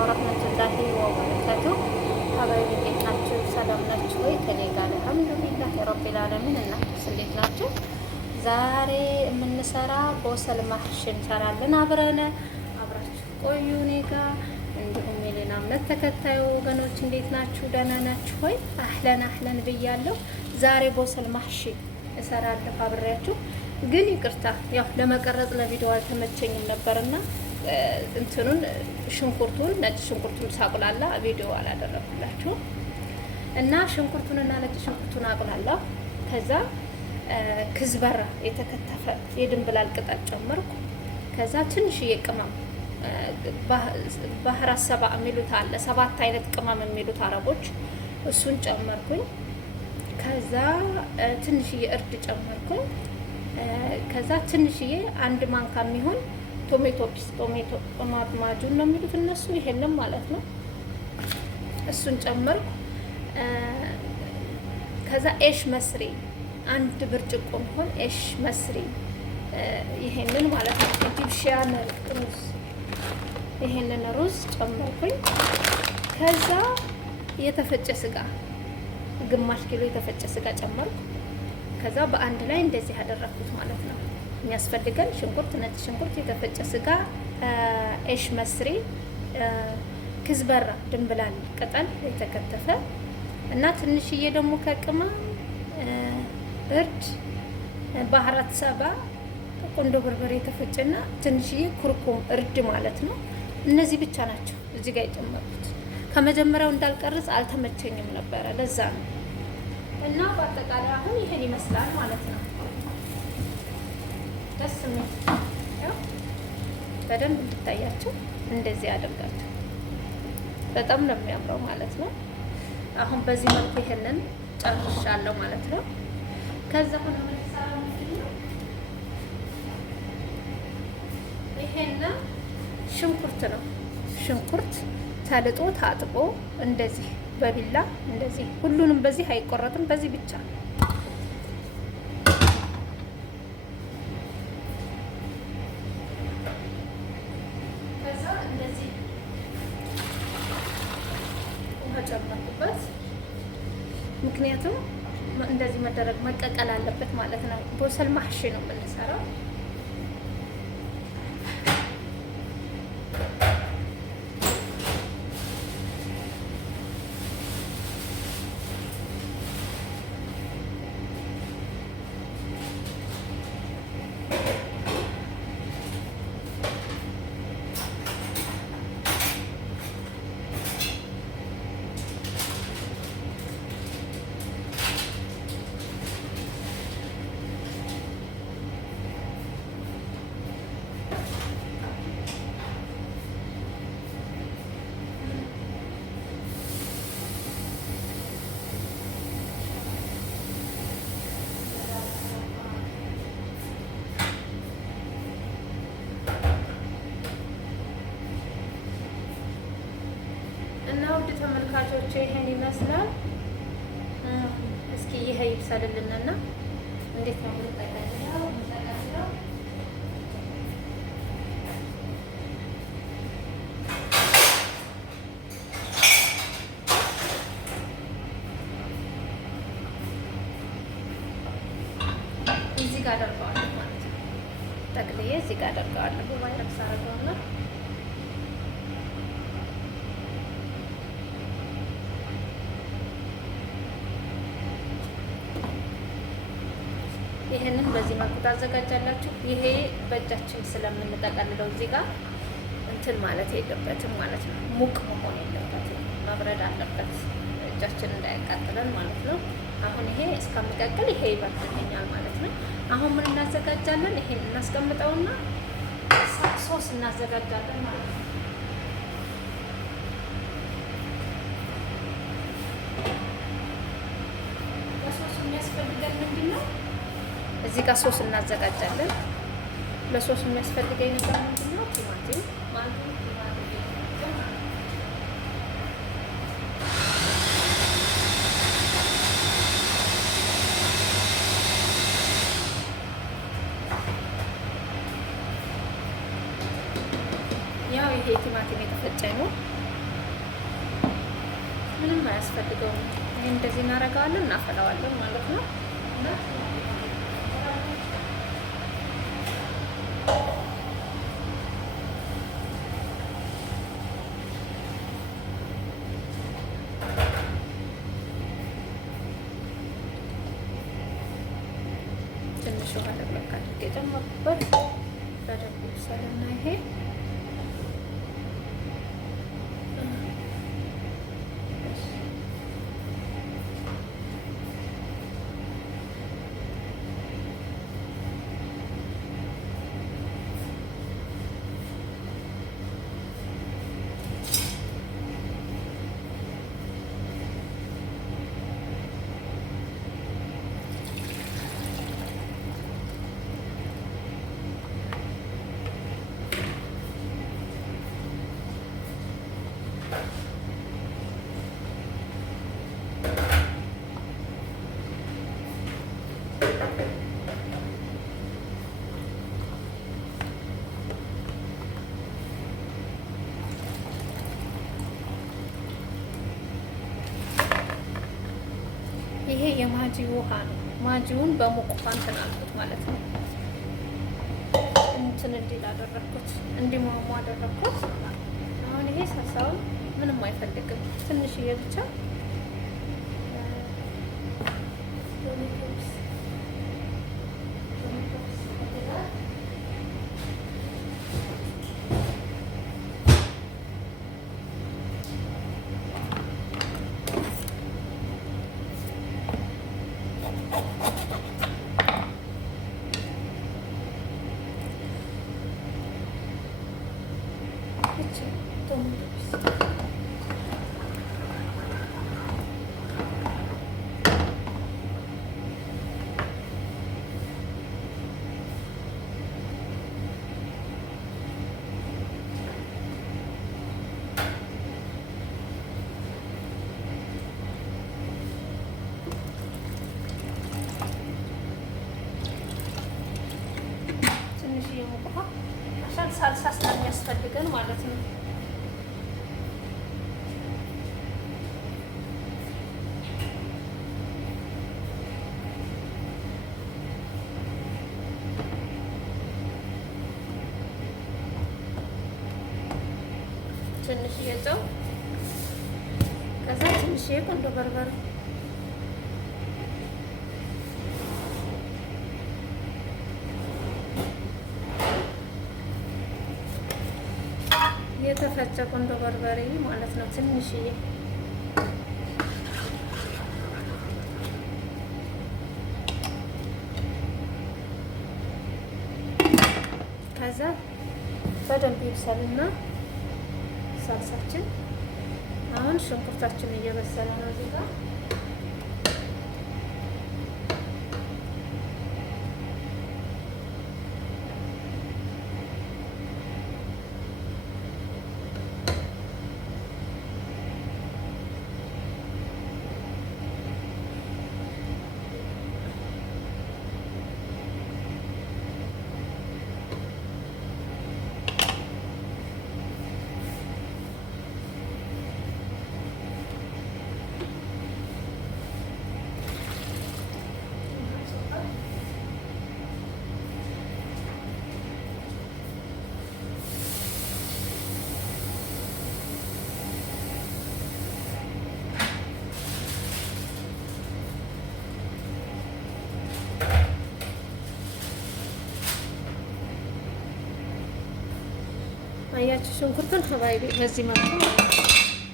ወረህመቱላሂ ወበረካቱ። ሀባይቢ እንዴት ናችሁ? ሰላም ናችሁ ወይ? ከኔ ጋር አልሐምዱሊላህ ረቢል ዓለሚን። እናንተስ እንዴት ናችሁ? ዛሬ የምንሰራ ቦሰል ማህሽ እንሰራለን። አብራችሁ ቆዩ እኔ ጋር። እንዲሁም የሌላ እምነት ተከታዩ ወገኖች እንዴት ናችሁ? ደህና ናችሁ ወይ? አህለን አህለን ብያለሁ። ዛሬ ቦሰል ማህሽ እሰራለሁ አብሬያችሁ። ግን ይቅርታ ያው ለመቀረጽ ለቪዲዮ አልተመቸኝም ነበርና እንትኑን ሽንኩርቱን ነጭ ሽንኩርቱን ሳቁላላ ቪዲዮ አላደረኩላችሁ እና ሽንኩርቱንና ነጭ ሽንኩርቱን አቁላላ። ከዛ ክዝበራ የተከተፈ የድንብላል ቅጠል ጨመርኩ። ከዛ ትንሽዬ ቅመም ባህራት ሰባ የሚሉት አለ፣ 7 አይነት ቅመም የሚሉት አረቦች፣ እሱን ጨመርኩኝ። ከዛ ትንሽዬ እርድ ጨመርኩኝ። ከዛ ትንሽዬ 1 ማንካ የሚሆን ቶሜቶ ፒስ ማጁን ነው የሚሉት እነሱ፣ ይሄንን ማለት ነው። እሱን ጨመርኩ። ከዛ ኤሽ መስሪ 1 ብርጭቆ የሚሆን ኤሽ መስሪ ይሄንን ማለት ነው። ኢጂፕሽያን ሩዝ ይሄንን ሩዝ ጨመርኩኝ። ከዛ የተፈጨ ስጋ ግማሽ ኪሎ የተፈጨ ስጋ ጨመርኩ። ከዛ በአንድ ላይ እንደዚህ ያደረኩት ማለት ነው። የሚያስፈልገን ሽንኩርት፣ ነጭ ሽንኩርት፣ የተፈጨ ስጋ፣ ኤሽ መስሪ፣ ክዝበራ ድንብላል ቅጠል የተከተፈ እና ትንሽዬ ደግሞ ከቅመም እርድ፣ ባህራት ሰባ ቁንዶ በርበሬ የተፈጨና ትንሽዬ ኩርኩም እርድ ማለት ነው። እነዚህ ብቻ ናቸው እዚህ ጋር የጨመርኩት። ከመጀመሪያው እንዳልቀርጽ አልተመቸኝም ነበረ፣ ለዛ ነው። እና በአጠቃላይ አሁን ይሄን ይመስላል ማለት ነው። ደስ የሚል ያው በደንብ እንድታያችሁ እንደዚህ አድርጋችሁ በጣም ነው የሚያምረው ማለት ነው። አሁን በዚህ መልኩ ይሄንን ጨርሻለሁ ማለት ነው። ከዛ ሆነ ይሄን ሽንኩርት ነው። ሽንኩርት ተልጦ ታጥቦ እንደዚህ በቢላ እንደዚህ፣ ሁሉንም በዚህ አይቆረጥም፣ በዚህ ብቻ ከዛ እንደዚህ ውሃ ጨመርኩበት። ምክንያቱም እንደዚህ መደረግ መቀቀል አለበት ማለት ነው። ቦሰል ማህሽ ነው የምንሰራው። እና ውድ ተመልካቾች ይሄን ይመስላል። እስኪ ይሄ ይብሰልልንና እንዴት ነው የምንጠቀልለው? እዚህ ጋር አደርገዋለሁ ማለት ነው። ጠቅልዬ እዚህ ጋር አደርገዋለሁ። በማይረክስ አደርገውና ይሄንን በዚህ መልኩ ታዘጋጃላችሁ። ይሄ በእጃችን ስለምንጠቀልለው እዚህ ጋር እንትን ማለት የለበትም ማለት ነው። ሙቅ መሆን የለበትም፣ መብረድ አለበት እጃችን እንዳያቃጥለን ማለት ነው። አሁን ይሄ እስከሚቀቅል ይሄ ይበርድልኛል ማለት ነው። አሁን ምን እናዘጋጃለን? ይሄን እናስቀምጠውና ሶስ እናዘጋጃለን ማለት ነው። ለሶሱ የሚያስፈልገን ምንድን ነው? እዚህ ጋር ሶስ እናዘጋጃለን። ለሶስ የሚያስፈልገኝ ነገር ምንድን ነው? ቲማቲም ማለት ነው። ያው ይሄ ቲማቲም የተፈጨ ነው። ምንም አያስፈልገውም። ይሄ እንደዚህ እናደርገዋለን፣ እናፈላዋለን ማለት ነው። ትንሽ ውሃ ለቅለቅ አድርጌ ጨመርኩበት። በደንብ ይብሰልና ይሄ የማጂ ውሃ ነው። ማጂውን በሙቅ ውሃ እንትን አልኩት ማለት ነው። እንትን እንዲል አደረኩት፣ እንዲሟሟ አደረኩት። አሁን ይሄ ሳሳውን ምንም አይፈልግም፣ ትንሽዬ ብቻ ሳልሳ ስለሚያስፈልገን ማለት ነው። ትንሽዬ ጨው፣ ከዛ ትንሽዬ ቁንዶ በርበሬ የተፈጨ ቁንዶ በርበሬ ማለት ነው። ትንሽዬ ከዛ በደንብ ይብሰልና ሳልሳችን አሁን ሽንኩርታችን እየበሰለ ነው እዚህ ጋር አያችሁ ሽንኩርቱን ሀባይቢ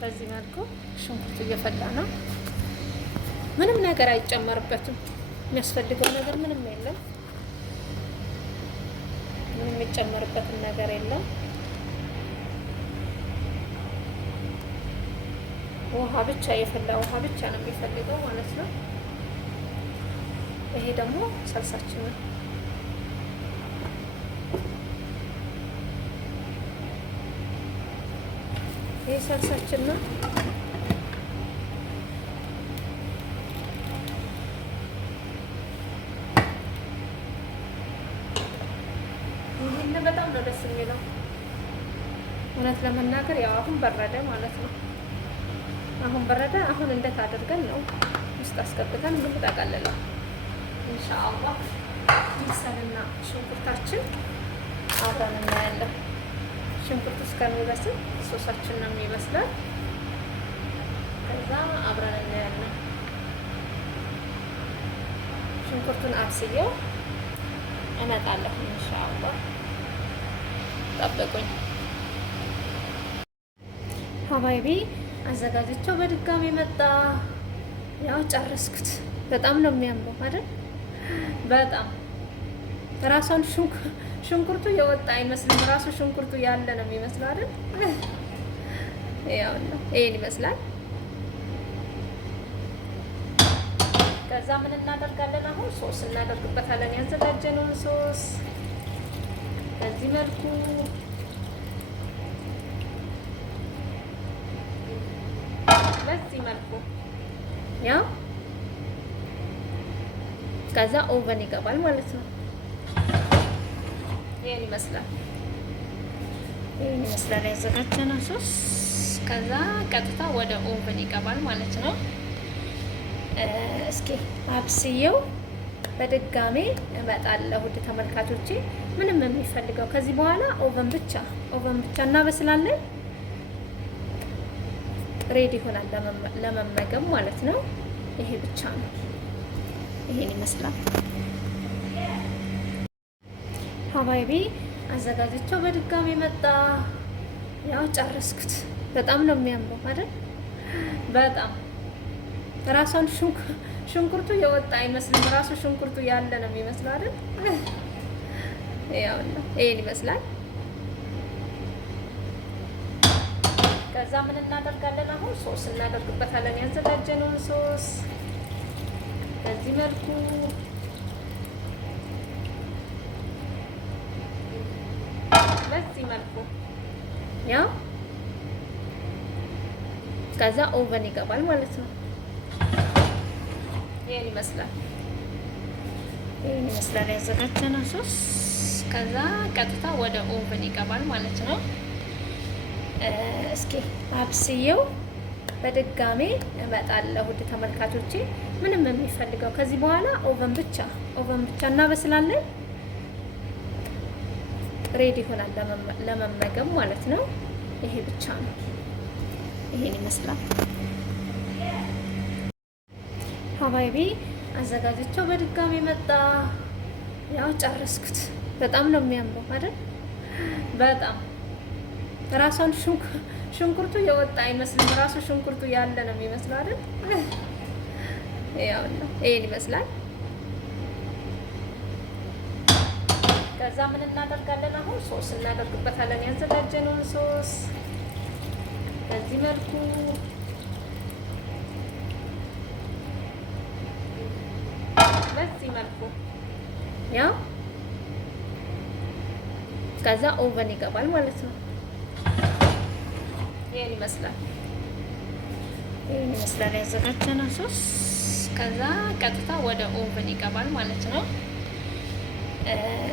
በዚህ መልኩ ሽንኩርቱ እየፈላ ነው። ምንም ነገር አይጨመርበትም። የሚያስፈልገው ነገር ምንም የለም። ምንም የሚጨመርበትን ነገር የለም። ውሃ ብቻ የፈላ ውሃ ብቻ ነው የሚፈልገው ማለት ነው። ይሄ ደግሞ ሰልሳችን ነው። ይሄ ሰልሳችን ነው። ይሄን በጣም ነው ደስ የሚለው እውነት ለመናገር ያው አሁን በረደ ማለት ነው። አሁን በረደ። አሁን እንዴት አድርገን ነው ውስጥ አስገብተን የምንጠቀልለው? ኢንሻአላህ ይብሰልና ሽንኩርታችን አብረን እናያለን። ሽንኩርቱ እስከሚበስል ሶሳችን ነው የሚበስለው። ከዛ አብረን እናያለን። ሽንኩርቱን አብስዬው እመጣለሁ ኢንሻአላህ። ጠብቁኝ ሀባይቢ። አዘጋጅቼው በድጋሚ መጣ። ያው ጨረስኩት። በጣም ነው የሚያምረው አይደል? በጣም ራሷን ሽንኩርቱ የወጣ አይመስልም። ራሱ ሽንኩርቱ ያለ ነው የሚመስለው አይደል? ያው ነው ይሄን ይመስላል። ከዛ ምን እናደርጋለን? አሁን ሶስ እናደርግበታለን። ያዘጋጀነውን ሶስ በዚህ መልኩ ያው ከዛ ኦቨን ይገባል ማለት ነው። ይሄን ይመስላል ያዘጋጀነው ሶስ። ከዛ ቀጥታ ወደ ኦቨን ይገባል ማለት ነው። እስኪ አብስዬው በድጋሜ እመጣለሁ ውድ ተመልካቾቼ። ምንም የሚፈልገው ከዚህ በኋላ ኦቨን ብቻ እናበስላለን። ሬዲ ይሆናል ለመመገብ ማለት ነው። ይሄ ብቻ ነው። ይሄን ይመስላል ሀባይቢ። አዘጋጅቼው በድጋሚ መጣ። ያው ጨረስኩት። በጣም ነው የሚያምረው አይደል? በጣም ራሷን ሽንኩርቱ የወጣ አይመስልም። ራሱ ሽንኩርቱ ያለ ነው የሚመስለው አይደል? ያው ነው ይሄን ይመስላል። ከዛ ምን እናደርጋለን? አሁን ሶስ እናደርግበታለን። ያዘጋጀነውን ሶስ በዚህ መልኩ ያው ከዛ ኦቨን ይገባል ማለት ነው። ይሄን ይመስላል ያዘጋጀነው ሶስ። ከዛ ቀጥታ ወደ ኦቨን ይገባል ማለት ነው። እስኪ አብስዬው በድጋሜ እመጣለሁ ውድ ተመልካቾቼ። ምንም የሚፈልገው ከዚህ በኋላ ኦቨን ብቻ እናበስላለን። ሬዲ ይሆናል ለመመገብ ማለት ነው። ይሄ ብቻ ነው። ይሄን ይመስላል ሀባይቢ። አዘጋጅቼው በድጋሚ መጣ። ያው ጨረስኩት። በጣም ነው የሚያምረው አይደል? በጣም ራሷን ሽንኩርቱ የወጣ አይመስልም። ራሱ ሽንኩርቱ ያለ ነው የሚመስለው አይደል? ያው ነው ይሄን ይመስላል። ከዛ ምን እናደርጋለን? አሁን ሶስ እናደርግበታለን። ያዘጋጀነውን ሶስ በዚህ መልኩ ያው ከዛ ኦቨን ይገባል ማለት ነው። ይሄን ይመስላል ያዘጋጀነው ሶስ። ከዛ ቀጥታ ወደ ኦቨን ይገባል ማለት ነው።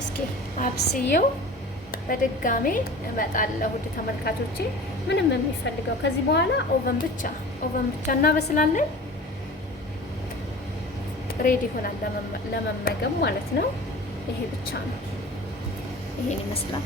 እስኪ አብስዬው በድጋሜ እመጣለሁ ውድ ተመልካቾቼ። ምንም የሚፈልገው ከዚህ በኋላ ኦቨን ብቻ እናበስላለን። ሬዲ ይሆናል ለመመገብ ማለት ነው። ይሄ ብቻ ነው። ይሄን ይመስላል።